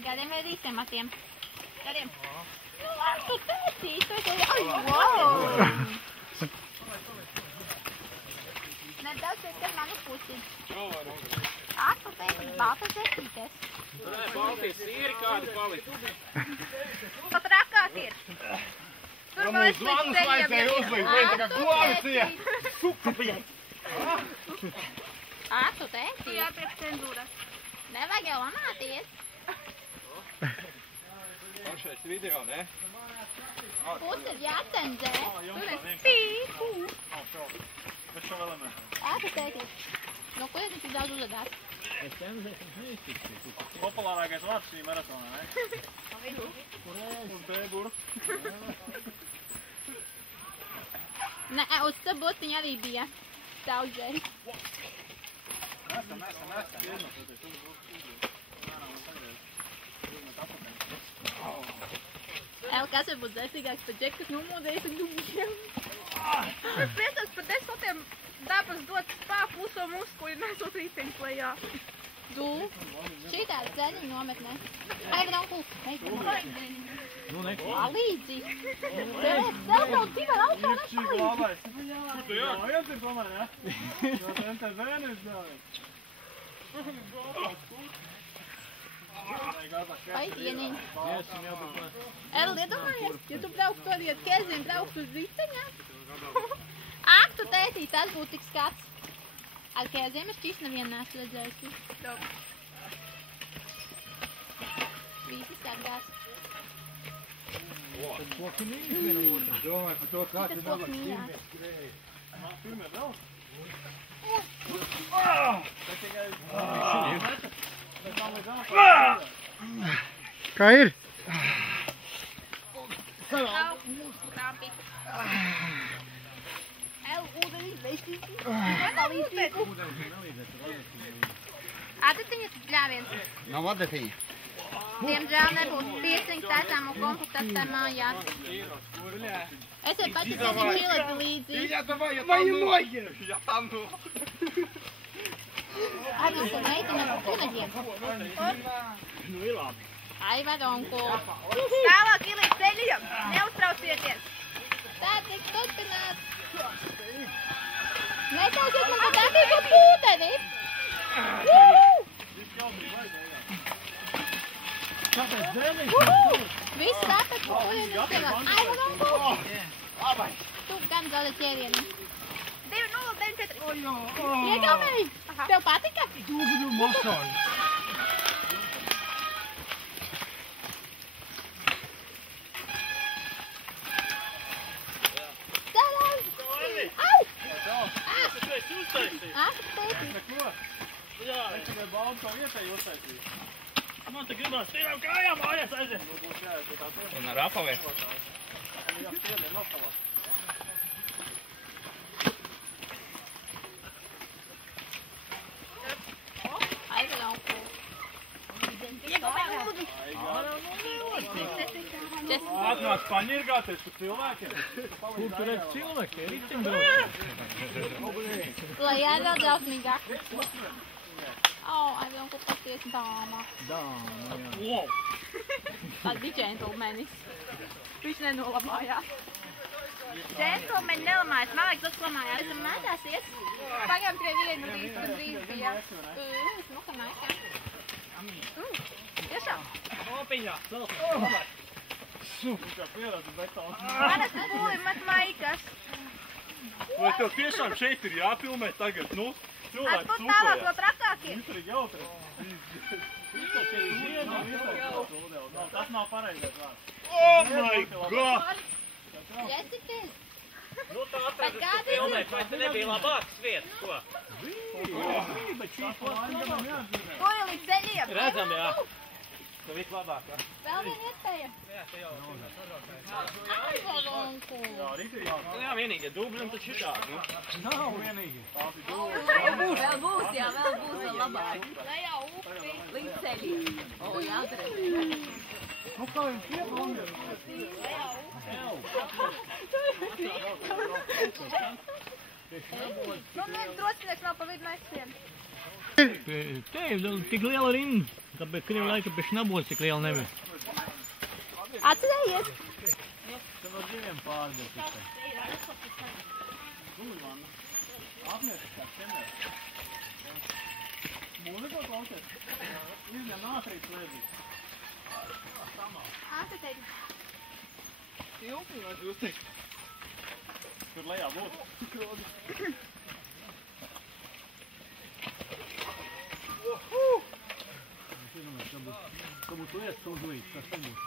Gadiem vai visiem matiem? Gadiem. Nu, labi, tu tētīs, tu esi, ai, wow! Nedaudz, kad manu pusi. Ak, tu tētīs, baltas ētītes. Nē, baltīs īri kādi palika. Pat rakāk ir. Tur vēl es līdz ceļiem Vien tā kā koalicija. Suka, bļaļ. Ak, tu tētīs. Jā, priekš cenzūras. Nevajag jau lamāties. Pašais video, ne? Pusi ir jācenzē. Tur es Pīku. Bet šo vēl nemēr. Ak, tu tētīs. No ko jūs tik daudz uzvedāt? Populārākais vārds šī maratonā, ne? Uz bēburu. Nē, uz sabutiņa arī bija daudzēji. Nesam. El, kas var būt dzēsīgāks par džeku, kas nomodējas ar dubļiem? Es priecāts par 10 dabas dot spāku puso muskuļu nesot rīteņu plējā. Tu? Šitā ir ceļiņa nometnē. Ai, nav kūs. Nu, neko. Ā, līdzi. Tev nav divi augstā Šī glābais. Kur tu jā? Jā, tu tomēr, jā? Jā, te vēnis gāvi. Vai ieniņ. El, iedomājies, ja tu brauktu arī ar ķēziem, brauktu uz riteņā. Ak, tu tētī, tas būtu tik skats. Ar ķēziem es šķis nevienu nesu redzējusi. Visi sargās. Domāju par to, kā tu Tas nav koks mījās. Pirmie vēl? Kā ir? Krampi. El, ūdenī, veistīgi. Adatiņas bļāviens. Nav adatiņa. Diemžēl nebūs pieciņas taisām un komplektastā mājās. Es jau pati savu čileti līdzi. Vai ноги? Я там, ну. Arī sa meitene par kuneģiem. Nu, ir labi. Ai, vadonku. Tālāk ir līdz ceļiem. Neuztraucieties. Tā tik turpināt. Netausiet man pat attīko pūteni. Kāpēc dēļ? Viss tāpēc, ko ūdeni uztievāt. Ai, vadonku. Tu gan zaudē ķērieni. 2-0-94. Iegaumēji. Tev patika? Tu būtu mošāli. Tādām. Au! Tu esi uztaisījis. Ak, tēti. Neko? Jā, es tikai baudu to vietēju uztaisīju. Man te gribās tīrām kājām mājās aiziet. Nu, būs jāiet pie tā tēmā. Un ar apavē. Jā, spiedien apavā. Ai, vadonku. Atnāc paņirgāties par cilvēkiem. Kur tu redz cilvēki? Riteņbraucēji. Lai jāļauj drausmīgāk. Ai, vadonku, pasties dāma. Wow! Tas bija džentlmenis. Viņš nenolabājās. Džentlmeņi nelamājas. Man liekas, tas lamājās. Esam mētāsies. Pagājām pie vienu drīz bija. Nu, ka mājā. Tiešām. Opiņā, celsi. Viņš kā pierādzi betons. Manas pūli met maikas. Vai tev tiešām šeit ir jāfilmē tagad, nu? Cilvēks Tur tālāk vēl trakāk ir. Viņš arī jautri. Tas nav pareizais vārds. Oh my god! Jesities? Nu tā atradu, tu filmēt, vai te nebija labākas vietas, ko? Bet šī plāņgadam jāatzīmē. To ir līdz ceļiem. Redzam, jā. Tu vislabāk, jā? Vēl viena iespēja. Jā, te jau. Ai, vadonku. Jā, rītīgi jā. Nu jā, vienīgi dubļi un tad šitādi, nu. Nav vienīgi. Tās ir dūri. Vēl būs, jā, vēl būs vēl labāk. Lai jau upi. Līdz ceļiem. O, jāatredz. Nu kā jums iepalmiet? Nu, neviens drosminieks nav pa vidu neskrien. Te ir tik liela rinda, tāpēc Krievu laika pie šnabos tik liela nebija. Atcerējies? Te no diviem pārdēt tikai. Apmērs kā cenēs. Mūziko klausies? Izņem nātrīt slēdīt. Atcerējies. Ilgi vai jūs teikt? Tur lejā būtu. Ka būtu lietas uzlīt, kas tam būtu?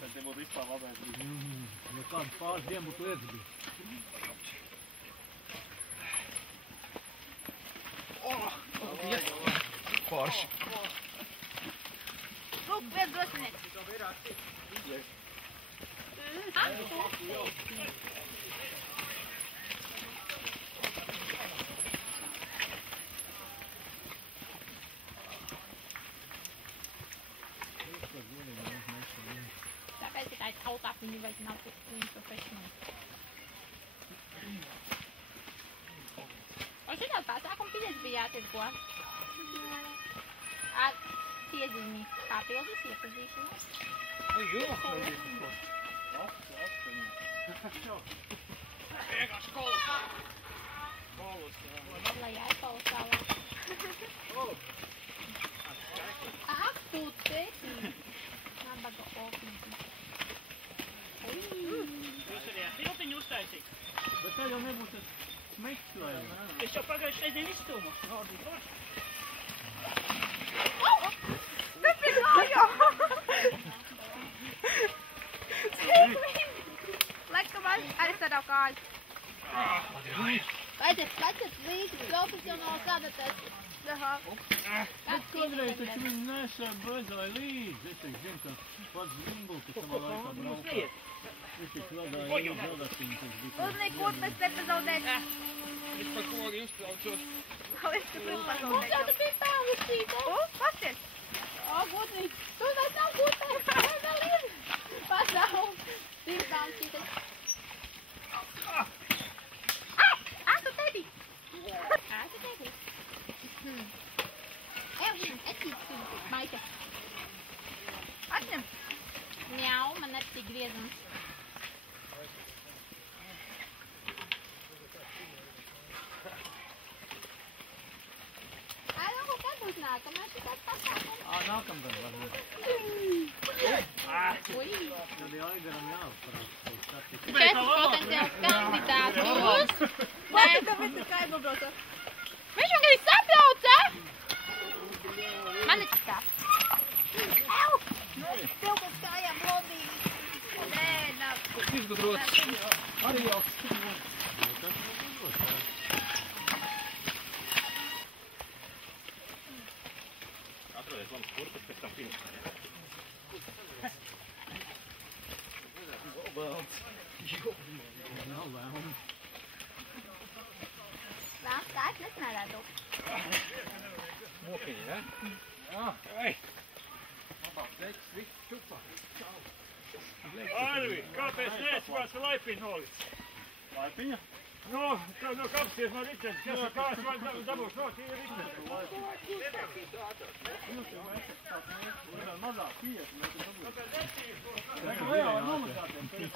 Tad te būtu vispār labais bijis. Ja kādu pāris dienu būtu lietas bijis. Forši. Lūk, viens dosinieks. Tāpēc tikai tautāk viņi vajag nav tik profesionāli. Un šitā pasākuma biļets bija jātirko. Piezīmī papildus iepazīšanos. Vienkārši kolosāli. Lai jāizkolosālā. Ak, tu tēti. Nabaga oknīgi. Jūs arī filtiņu uztaisīt. Bet tā jau nebūs tas smekts vai? Es jau pagājuši reizēm izstūmu. Nordīt forši. Laikam arī tādā kāju. Vajadzētu līdzi profesionāli sadatēt. Bet kādreiz taču viņi nešā bēdzāja līdzi. Es zinu, ka pats Zimbulka savā laikā braukā. Viņš tik vadāja ilgi zadatīni. Uznīgi, kur mēs nepazaudēt. Es par kogi uztraucos. Līdz, ka tu Mums jau pazaudēt. te bija pēlušķīte. Pasties. O, gudrīgi. Tu vairs nav gudrīgi. Vēl ir. Pasauli. Tik pēlušķīte. Tu tēti. Tu tēti. Ecīts, Maika. Atņem. Mjau, man nepatīk griezums. Kad būs nākamais šitāds pasākums? Nākamgad varbūt. Ui. Tad jau Aigaram jāapparās. 4 potenciāls kandidātus. Nē, Kāpēc tu kā aiznobrauca? viņš man grib sabrauca. Man ir tā. Ew! Tev pēc kājām blondīgi. Nē, nav. Izgudrots. Arī jau. Atrodies labas kurpes, pēc tam filmas. Nav vēlmi. Vēls kā es nesanādātu. Mokiņi, ne? Jā. Ei! Arvi, kāpēc neesi kāds laipiņu nolicis? Laipiņa? No, kapsies no riceņa. Kas ir kāds vai dabūs no tīra riceņa? Jūs jau esat tāds mazāk 5 metru dabūs. Tā kā vēl var nomazāties.